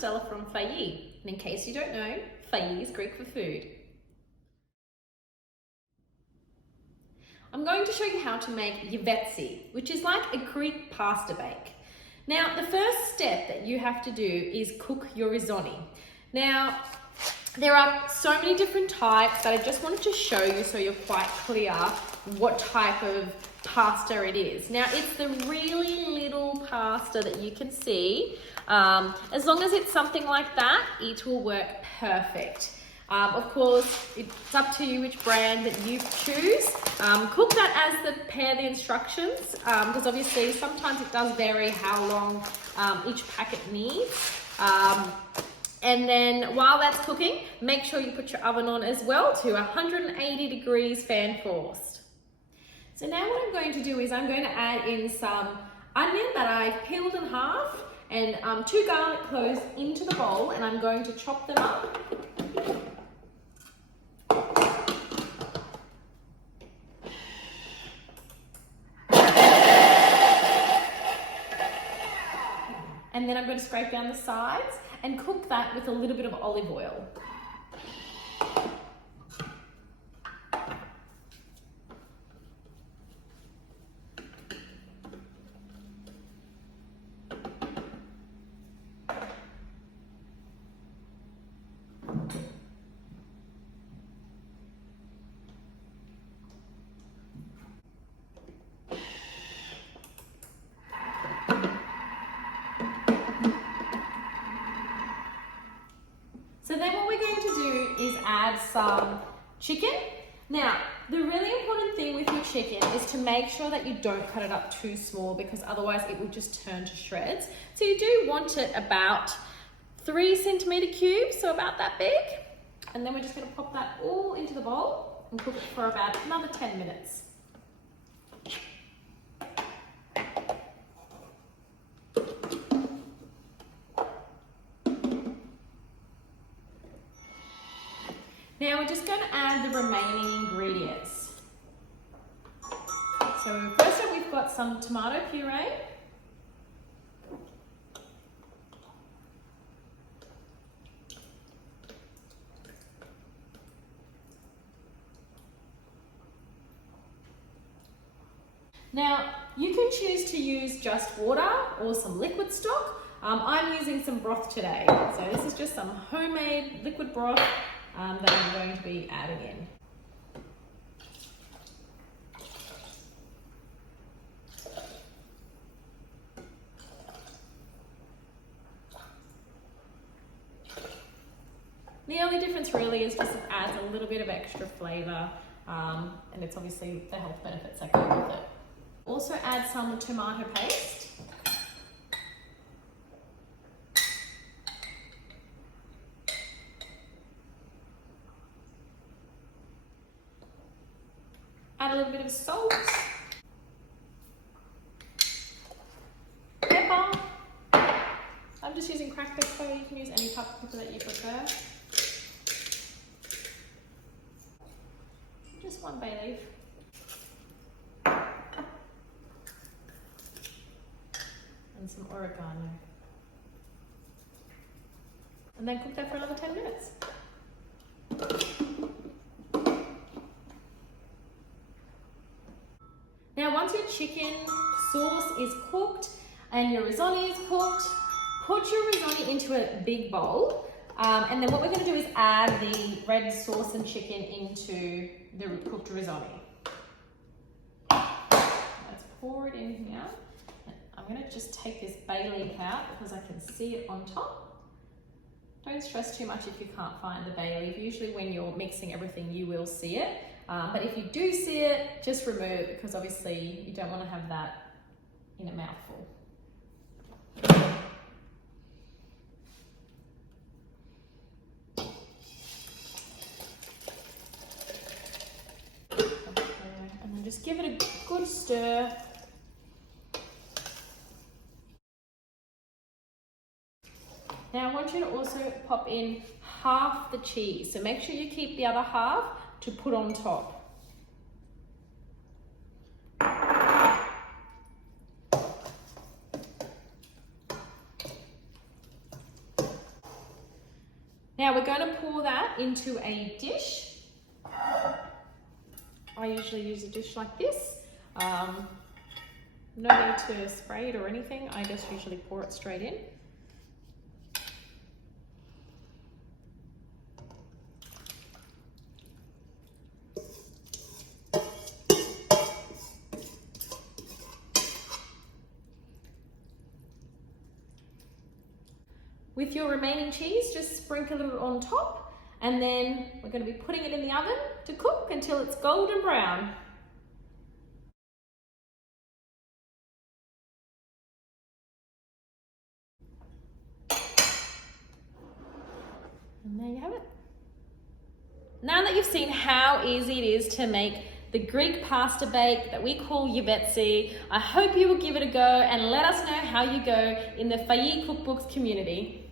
Stella from Failli, and in case you don't know, Failli is Greek for food. I'm going to show you how to make Giouvetsi, which is like a Greek pasta bake. Now, the first step that you have to do is cook your risotto. Now, there are so many different types that I just wanted to show you so you're quite clear what type of pasta it is. Now, it's the really little pasta that you can see. As long as it's something like that, it will work perfect. Of course, it's up to you which brand that you choose. Cook that as per the instructions, because obviously sometimes it does vary how long each packet needs. And then while that's cooking, make sure you put your oven on as well to 180 degrees fan forced. So now what I'm going to do is I'm going to add in some onion that I've peeled in half and 2 garlic cloves into the bowl, and I'm going to chop them up. And then I'm going to scrape down the sides and cook that with a little bit of olive oil. So then what we're going to do is add some chicken. Now, the really important thing with your chicken is to make sure that you don't cut it up too small, because otherwise it will just turn to shreds. So you do want it about 3 centimeter cubes, so about that big. And then we're just going to pop that all into the bowl and cook it for about another 10 minutes. Now we're just going to add the remaining ingredients. So first up, we've got some tomato puree. Now you can choose to use just water or some liquid stock. I'm using some broth today. So this is just some homemade liquid broth that I'm going to be adding in. The only difference really is just it adds a little bit of extra flavour, and it's obviously the health benefits that go with it. Also add some tomato paste. Add a little bit of salt, pepper. I'm just using cracked pepper, you can use any type of pepper that you prefer. Just 1 bay leaf. And some oregano. And then cook that for another 10 minutes. Now, once your chicken sauce is cooked and your risotto is cooked, put your risotto into a big bowl. And then what we're going to do is add the red sauce and chicken into the cooked risotto. Let's pour it in here. I'm going to just take this bay leaf out because I can see it on top. Don't stress too much if you can't find the bay leaf. Usually when you're mixing everything, you will see it. But if you do see it, just remove it, because obviously you don't want to have that in a mouthful. And then just give it a good stir. Now I want you to also pop in half the cheese. So make sure you keep the other half to put on top. Now we're going to pour that into a dish. I usually use a dish like this. No need to spray it or anything. I just usually pour it straight in. With your remaining cheese, just sprinkle it on top, and then we're going to be putting it in the oven to cook until it's golden brown. And there you have it. Now that you've seen how easy it is to make the Greek pasta bake that we call Giouvetsi, I hope you will give it a go and let us know how you go in the Fayi Cookbooks community.